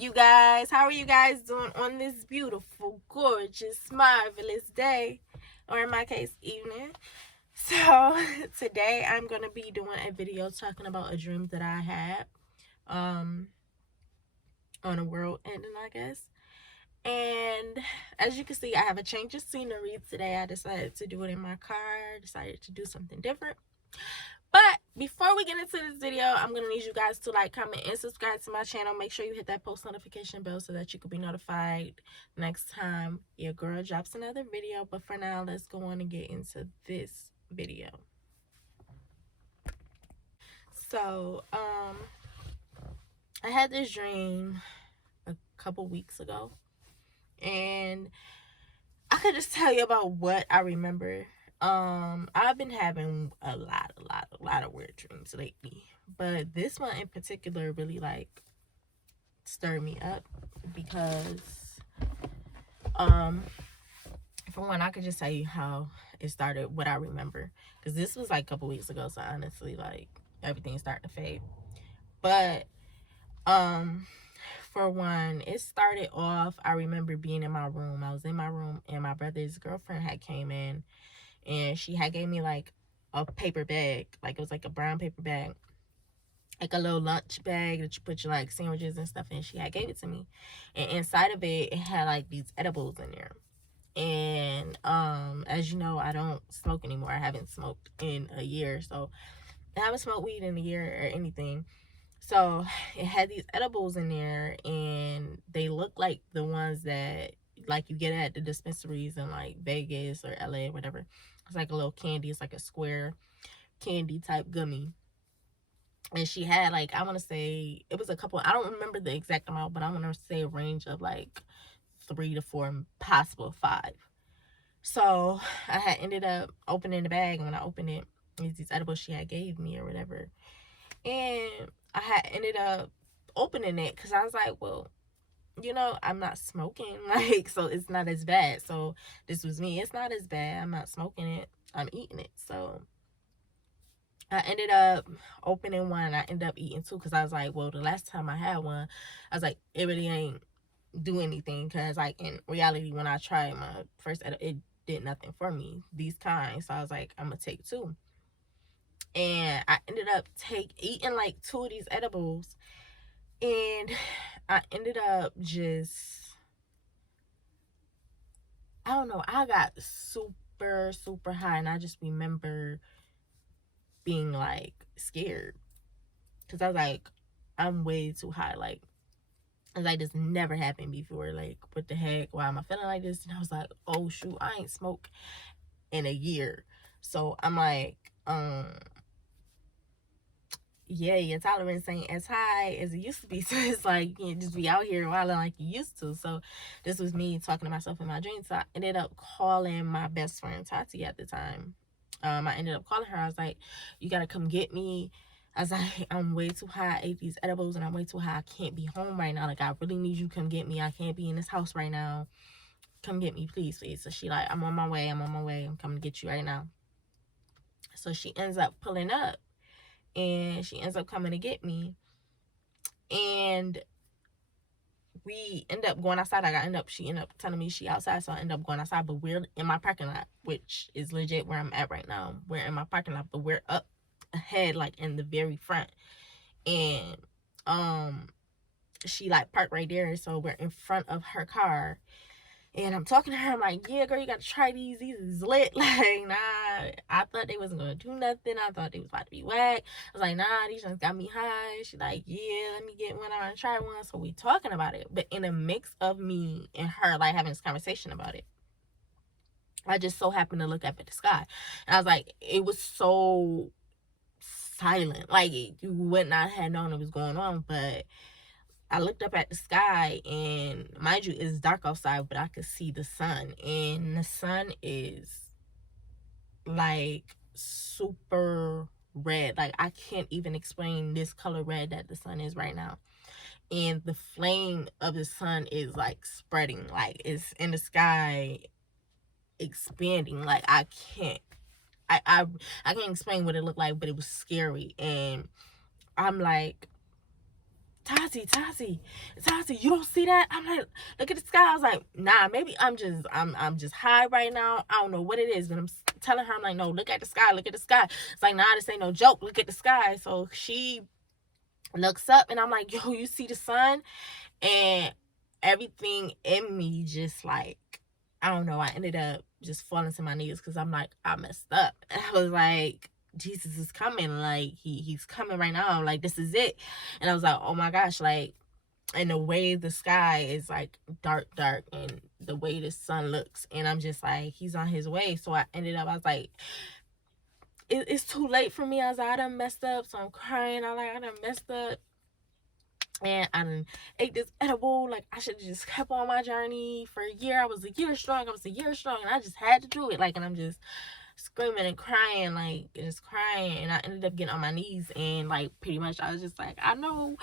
you guys? How are you guys doing on this beautiful, gorgeous, marvelous day? Or in my case, evening. So, today I'm going to be doing a video talking about a dream that I had um, on a world ending, I guess. And as you can see, I have a change of scenery today. I decided to do it in my car. Decided to do something different. But before we get into this video, I'm going to need you guys to like, comment, and subscribe to my channel. Make sure you hit that post notification bell so that you can be notified next time your girl drops another video. But for now, let's go on and get into this video. So, I had this dream a couple weeks ago. And I could just tell you about what I remember. I've been having a lot of weird dreams lately, but this one in particular really like stirred me up because for one, I could just tell you how it started, what I remember, because this was like a couple weeks ago, so honestly, like, everything's starting to fade. But for one, it started off, I remember being in my room. I was in my room and my brother's girlfriend had came in, and she had gave me like a paper bag, like it was like a brown paper bag, like a little lunch bag that you put your like sandwiches and stuff in. She had gave it to me, and inside of it had like these edibles in there. And as you know, I don't smoke anymore. I haven't smoked in a year, so I haven't smoked weed in a year or anything. So it had these edibles in there, and they look like the ones that like you get at the dispensaries in like Vegas or LA or whatever. It's like a little candy. It's like a square candy type gummy. And she had like, I want to say it was a couple, I don't remember the exact amount, but I want to say a range of like 3 to 4, possible 5. So I had ended up opening the bag, and when I opened it, these edibles she had gave me or whatever. And I had ended up opening it because I was like, well, you know, I'm not smoking, like, so it's not as bad. So this was me. It's not as bad. I'm not smoking it. I'm eating it. So I ended up opening one. I ended up eating 2 because I was like, well, the last time I had one, I was like, it really ain't do anything, because like in reality, when I tried my first edible, it did nothing for me, these kinds. So I was like, I'm gonna take 2. And I ended up eating like 2 of these edibles, and I ended up just, I don't know, I got super high, and I just remember being like scared because I was like, I'm way too high. Like, I was like, this never happened before. Like, what the heck? Why am I feeling like this? And I was like, oh shoot, I ain't smoked in a year. So I'm like, yeah, your tolerance ain't as high as it used to be. So it's like, you can't just be out here wilding like you used to. So this was me talking to myself in my dreams. So I ended up calling my best friend Tati at the time. I ended up calling her. I was like, you gotta come get me. I was like, I'm way too high. I ate these edibles and I'm way too high. I can't be home right now. Like, I really need you to come get me. I can't be in this house right now. Come get me, please. So she like, I'm on my way. I'm coming to get you right now. So she ends up pulling up, and she ends up coming to get me. And we end up going outside. She ended up telling me she outside, so I end up going outside. But we're in my parking lot, which is legit where I'm at right now. We're in my parking lot, but we're up ahead, like in the very front. And she like parked right there, so we're in front of her car. And I'm talking to her. I'm like, yeah, girl, you got to try these. These is lit. Like, nah, I thought they wasn't going to do nothing. I thought they was about to be whack. I was like, nah, these just got me high. She like, yeah, let me get one out and try one. So we talking about it. But in a mix of me and her, like, having this conversation about it, I just so happened to look up at the sky. And I was like, it was so silent. Like, you would not have known it was going on. But I looked up at the sky, and mind you, it's dark outside, but I could see the sun, and the sun is like super red. Like, I can't even explain this color red that the sun is right now. And the flame of the sun is like spreading, like it's in the sky, expanding. Like, I can't explain what it looked like, but it was scary. And I'm like, Tati, you don't see that? I'm like, look at the sky. I was like, nah, maybe I'm just high right now. I don't know what it is, but I'm telling her, I'm like, no, look at the sky. It's like, nah, this ain't no joke. Look at the sky. So she looks up, and I'm like, yo, you see the sun? And everything in me just like, I don't know, I ended up just falling to my knees because I'm like, I messed up. I was like, Jesus is coming. Like, he's coming right now. Like, this is it. And I was like, oh my gosh, like, and the way the sky is like dark, and the way the sun looks. And I'm just like, he's on his way. So I was like, it's too late for me. I was like, I done messed up. So I'm crying. I done messed up. And I done ate this edible. Like, I should have just kept on my journey for a year. I was a year strong. And I just had to do it. Like, and I'm just screaming and crying, like, just crying. And I ended up getting on my knees, and like, pretty much I was just like, I know,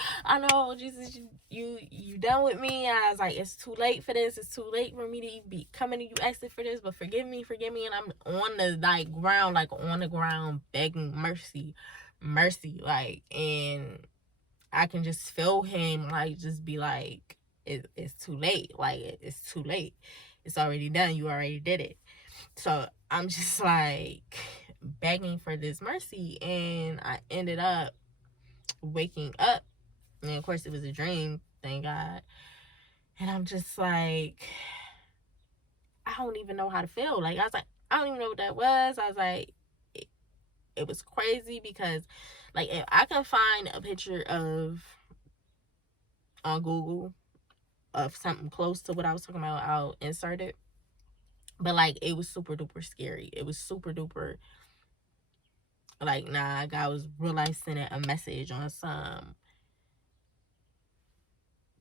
Jesus, you done with me. And I was like, it's too late for this. It's too late for me to be coming to you asking for this, but forgive me. And I'm on the ground, begging mercy, like, and I can just feel him, like, just be like, it's too late. Like, it's too late. It's already done. You already did it. So I'm just like begging for this mercy, and I ended up waking up, and of course it was a dream, thank God. And I'm just like, I don't even know how to feel. Like, I was like, I don't even know what that was. I was like, it was crazy because, like, if I can find a picture of on Google of something close to what I was talking about, I'll insert it. But like, it was super duper scary. It was super duper like, nah, God was real life sending a message on some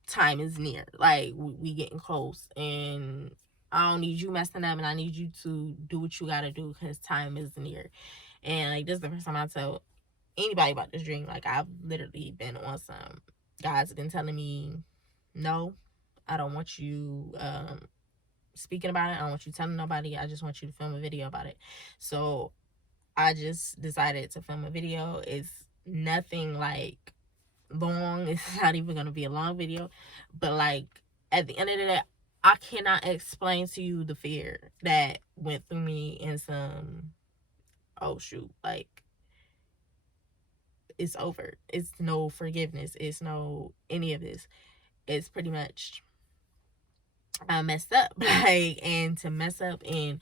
time is near. Like, we getting close, and I don't need you messing up, and I need you to do what you gotta do because time is near. And like, this is the first time I tell anybody about this dream. Like, I've literally been on some, God's been telling me, no, I don't want you speaking about it. I don't want you telling nobody. I just want you to film a video about it. So I just decided to film a video. It's nothing like long. It's not even going to be a long video. But like, at the end of the day, I cannot explain to you the fear that went through me in some, oh shoot, like, it's over. It's no forgiveness. It's no any of this. It's pretty much, I messed up. Like, and to mess up and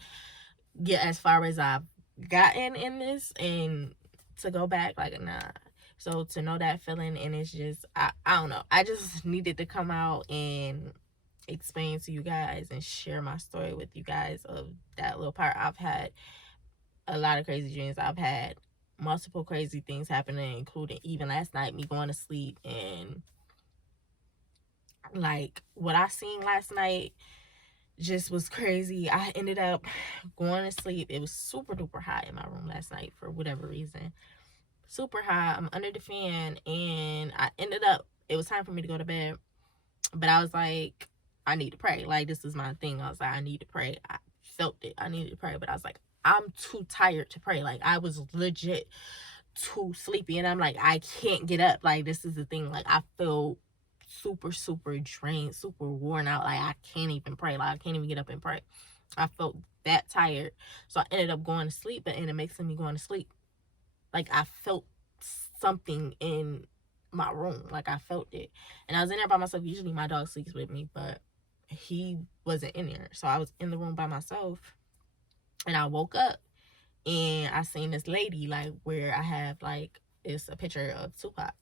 get as far as I've gotten in this, and to go back, like, nah. So to know that feeling, and it's just, I don't know, I just needed to come out and explain to you guys and share my story with you guys of that little part. I've had a lot of crazy dreams. I've had multiple crazy things happening, including even last night, me going to sleep, and like, what I seen last night just was crazy. I ended up going to sleep. It was super duper hot in my room last night for whatever reason. Super hot. I'm under the fan, and I ended up, it was time for me to go to bed, but I was like, I need to pray. Like, this is my thing. I was like, I need to pray. I felt it. I needed to pray, but I was like, I'm too tired to pray. Like, I was legit too sleepy, and I'm like, I can't get up. Like, this is the thing. Like, I feel super drained, super worn out. Like, I can't even pray. Like, I can't even get up and pray. I felt that tired. So I ended up going to sleep, but it makes me going to sleep. Like, I felt something in my room. Like, I felt it. And I was in there by myself. Usually my dog sleeps with me, but he wasn't in there. So I was in the room by myself, and I woke up, and I seen this lady, like, where I have, like, it's a picture of Tupac.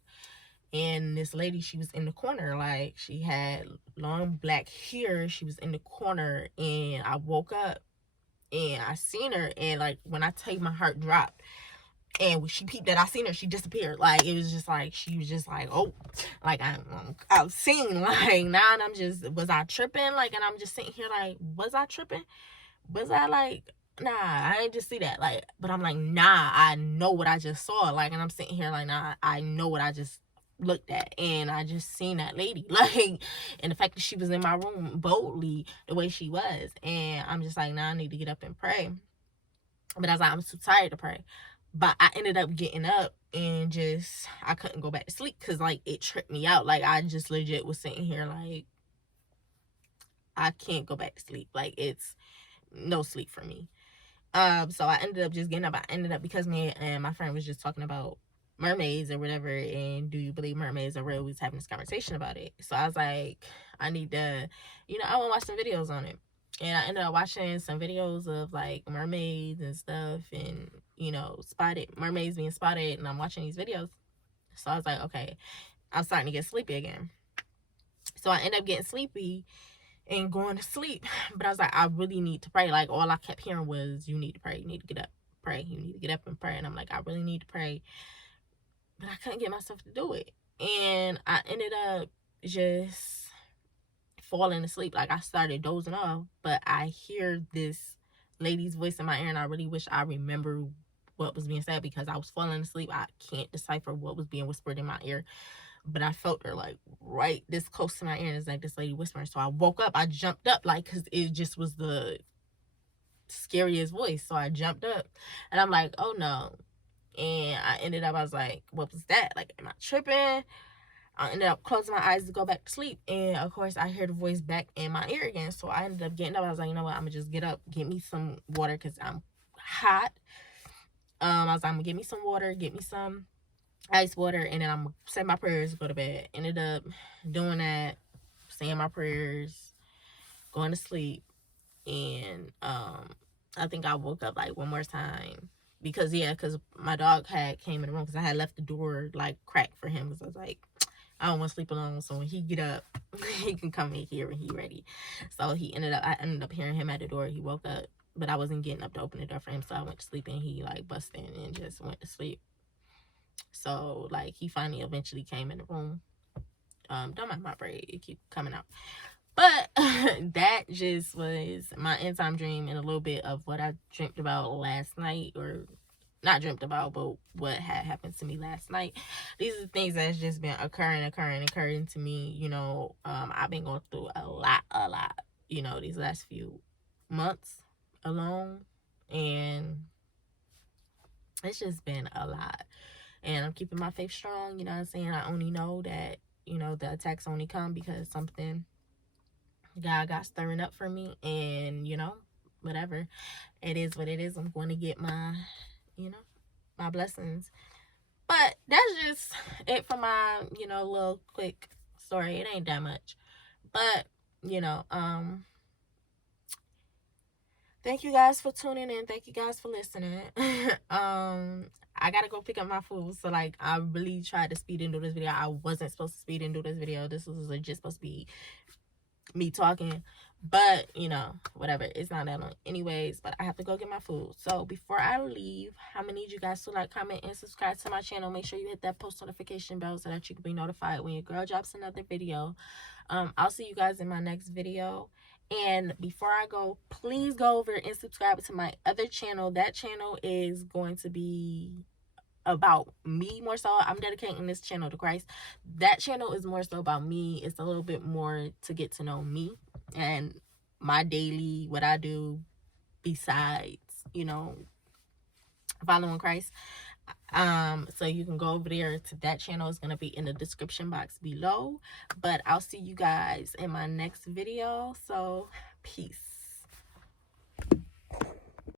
And this lady, she was in the corner. Like, she had long black hair. She was in the corner, and I woke up, and I seen her, and like, when I tell you, my heart dropped. And when she peeped that I seen her, she disappeared. Like, it was just like, she was just like, oh, like, I've seen, like, now, and I'm just, was I tripping? Like, and I'm just sitting here like, was I tripping? Was I like, nah, I ain't just see that. Like, but I'm like, nah, I know what I just saw. Like, and I'm sitting here like, nah, I know what I just looked at, and I just seen that lady. Like, and the fact that she was in my room boldly the way she was, and I'm just like, nah, I need to get up and pray. But I was like, I'm too tired to pray. But I ended up getting up and just, I couldn't go back to sleep because, like, it tripped me out. Like, I just legit was sitting here like, I can't go back to sleep. Like, it's no sleep for me. So I ended up just getting up. I ended up, because me and my friend was just talking about mermaids or whatever, and do you believe mermaids are real? We was having this conversation about it. So I was like, I need to, I want to watch some videos on it. And I ended up watching some videos of like mermaids and stuff, and spotted mermaids being spotted, and I'm watching these videos. So I was like, okay, I'm starting to get sleepy again. So I ended up getting sleepy and going to sleep. But I was like, I really need to pray. Like, all I kept hearing was, you need to pray. You need to get up, pray. You need to get up and pray. And I'm like, I really need to pray. But I couldn't get myself to do it. And I ended up just falling asleep. Like, I started dozing off. But I hear this lady's voice in my ear. And I really wish I remember what was being said, because I was falling asleep. I can't decipher what was being whispered in my ear. But I felt her like right this close to my ear, and it's like this lady whispering. So I woke up, I jumped up, like, because it just was the scariest voice. So I jumped up and I'm like, oh no. And I was like, what was that? Like, am I tripping? I ended up closing my eyes to go back to sleep, and of course I heard the voice back in my ear again. So I ended up getting up. I was like, you know what, I'm gonna just get up, get me some water, because I'm hot. I was like, I'm gonna get me some water, get me some ice water, and then I'm gonna say my prayers, go to bed. Ended up doing that, saying my prayers, going to sleep. And I think I woke up like one more time, because my dog had came in the room, because I had left the door like cracked for him, because I was like, I don't want to sleep alone, so when he get up he can come in here when he ready. So I ended up hearing him at the door. He woke up, but I wasn't getting up to open the door for him, so I went to sleep, and he like busted in and just went to sleep. So like, he finally eventually came in the room. Don't mind my braid, it keep coming out. But that just was my end time dream, and a little bit of what I dreamt about last night, or not dreamt about, but what had happened to me last night. These are things that's just been occurring to me. I've been going through a lot, these last few months alone, and it's just been a lot. And I'm keeping my faith strong. You know what I'm saying? I only know that, the attacks only come because something God got stirring up for me. And, whatever. It is what it is. I'm going to get my, my blessings. But that's just it for my, little quick story. It ain't that much. But, thank you guys for tuning in. Thank you guys for listening. I gotta go pick up my food. So like, I really tried to speed into this video. I wasn't supposed to speed into this video. This was just supposed to be me talking. But, whatever. It's not that long anyways. But I have to go get my food. So before I leave, I'm gonna need you guys to like, comment, and subscribe to my channel. Make sure you hit that post notification bell so that you can be notified when your girl drops another video. I'll see you guys in my next video. And before I go, please go over and subscribe to my other channel. That channel is going to be about me more so. I'm dedicating this channel to Christ. That channel is more so about me. It's a little bit more to get to know me and my daily, what I do besides, following Christ. So you can go over there to that channel. It's gonna be in the description box below. But I'll see you guys in my next video. So peace.